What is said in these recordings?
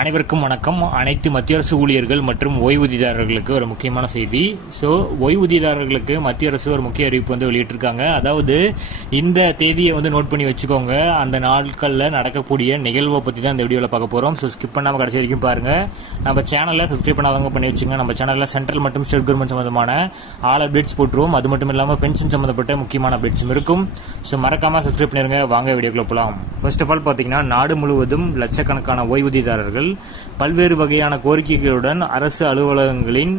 அனைவருக்கும் வணக்கம். அனைத்து மத்திய அரசு ஊழியர்கள் மற்றும் ஓய்வூதியதாரர்களுக்கு ஒரு முக்கியமான செய்தி. ஸோ ஓய்வூதியதாரர்களுக்கு மத்திய அரசு ஒரு முக்கிய அறிவிப்பு வெளியிட்டிருக்காங்க. அதாவது இந்த தேதியை நோட் பண்ணி வச்சுக்கோங்க. அந்த நாட்களில் நடக்கக்கூடிய நிகழ்வை பற்றி தான் இந்த வீடியோவில் பார்க்க போகிறோம். ஸோ ஸ்கிப் பண்ணாமல் கடைசி வரைக்கும் பாருங்கள். நம்ம சேனலில் சப்ஸ்கிரைப் பண்ணாதவங்க பண்ணி வச்சுங்க. நம்ம சேனலில் சென்ட்ரல் மற்றும் ஸ்டேட் கவர்மெண்ட் சம்மந்தமான ஆல் அப்டேட்ஸ் போட்டுருவோம். அது மட்டும் இல்லாமல் பென்ஷன் சம்மந்தப்பட்ட முக்கியமான அப்டேட்ஸும் இருக்கும். ஸோ மறக்காமல் சப்ஸ்கிரைப் பண்ணிருங்க. வாங்க வீடியோக்குள்ள போகலாம். ஃபர்ஸ்ட் ஆஃப் ஆல் பார்த்தீங்கன்னா, நாடு முழுவதும் லட்சக்கணக்கான ஓய்வூதியதாரர்கள் பல்வேறு வகையான கோரிக்கைகளுடன் அரசு அலுவலகங்களின்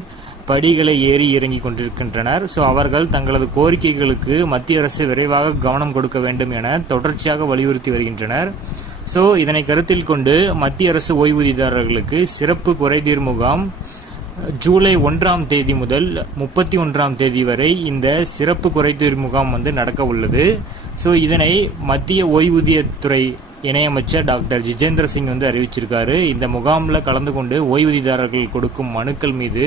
படிகளை ஏறி இறங்கி கொண்டிருக்கின்றனர். ஸோ அவர்கள் தங்களது கோரிக்கைகளுக்கு மத்திய அரசு விரைவாக கவனம் கொடுக்க வேண்டும் என தொடர்ச்சியாக வலியுறுத்தி வருகின்றனர். ஸோ இதனை கருத்தில் கொண்டு மத்திய அரசு ஓய்வூதியதாரர்களுக்கு சிறப்பு குறைதீர் முகாம் ஜூலை 1ஆம் தேதி முதல் 31ஆம் தேதி வரை இந்த சிறப்பு குறைதீர் முகாம் நடக்க உள்ளது. ஸோ இதனை மத்திய ஓய்வூதியத்துறை இணையமைச்சர் டாக்டர் ஜிதேந்திர சிங் அறிவிச்சிருக்காரு. இந்த முகாமில் கலந்து கொண்டு ஓய்வூதியதாரர்கள் கொடுக்கும் மனுக்கள் மீது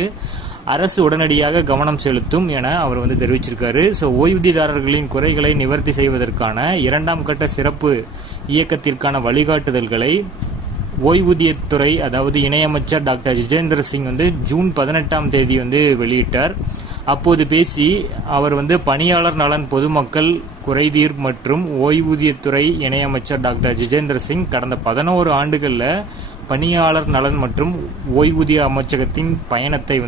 அரசு உடனடியாக கவனம் செலுத்தும் என அவர் தெரிவிச்சிருக்காரு. ஸோ ஓய்வூதியதாரர்களின் குறைகளை நிவர்த்தி செய்வதற்கான 2ஆம் கட்ட சிறப்பு இயக்கத்திற்கான வழிகாட்டுதல்களை ஓய்வூதியத்துறை அதாவது இணையமைச்சர் டாக்டர் ஜிதேந்திர சிங் ஜூன் 18ஆம் தேதி வெளியிட்டார். அப்போது பேசி அவர் பணியாளர் நலன், பொதுமக்கள் குறைதீர் மற்றும் ஓய்வூதியத்துறை இணையமைச்சர் டாக்டர் ஜிதேந்திர சிங் கடந்த 11 ஆண்டுகளில் பணியாளர் நலன் மற்றும் ஓய்வூதிய அமைச்சகத்தின் பயணத்தை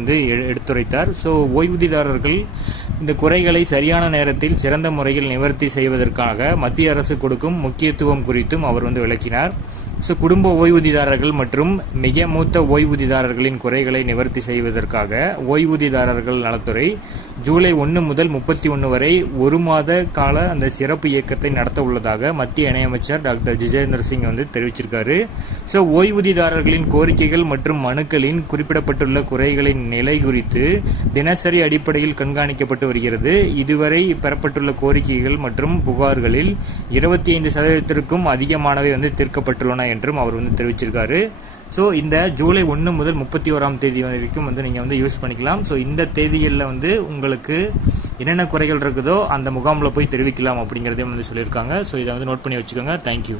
எடுத்துரைத்தார். ஸோ ஓய்வூதியதாரர்கள் இந்த குறைகளை சரியான நேரத்தில் சிறந்த முறையில் நிவர்த்தி செய்வதற்காக மத்திய அரசு கொடுக்கும் முக்கியத்துவம் குறித்தும் அவர் விளக்கினார். ஸோ குடும்ப ஓய்வூதியதாரர்கள் மற்றும் மிக மூத்த ஓய்வூதியதாரர்களின் குறைகளை நிவர்த்தி செய்வதற்காக ஓய்வூதியதாரர்கள் நலத்துறை ஜூலை 1 முதல் 31 வரை 1 மாத கால அந்த சிறப்பு இயக்கத்தை நடத்த உள்ளதாக மத்திய இணையமைச்சர் டாக்டர் ஜிதேந்திர சிங் தெரிவிச்சிருக்காரு. ஸோ ஓய்வூதியதாரர்களின் கோரிக்கைகள் மற்றும் மனுக்களின் குறிப்பிடப்பட்டுள்ள குறைகளின் நிலை குறித்து தினசரி அடிப்படையில் கண்காணிக்கப்பட்டு வருகிறது. இதுவரை பெறப்பட்டுள்ள கோரிக்கைகள் மற்றும் புகார்களில் 25% அதிகமானவை தீர்க்கப்பட்டுள்ளன என்றும் அவர் தெரிவிச்சிருக்காரு. ஸோ இந்த ஜூலை 1 முதல் 31ஆம் தேதி வரைக்கும் நீங்கள் யூஸ் பண்ணிக்கலாம். ஸோ இந்த தேதிகளில் உங்களுக்கு என்னென்ன குறைகள் இருக்குதோ அந்த முகாமில் போய் தெரிவிக்கலாம் அப்படிங்கிறதையும் சொல்லியிருக்காங்க. ஸோ இதை நோட் பண்ணி வச்சுக்கோங்க. தேங்க்யூ.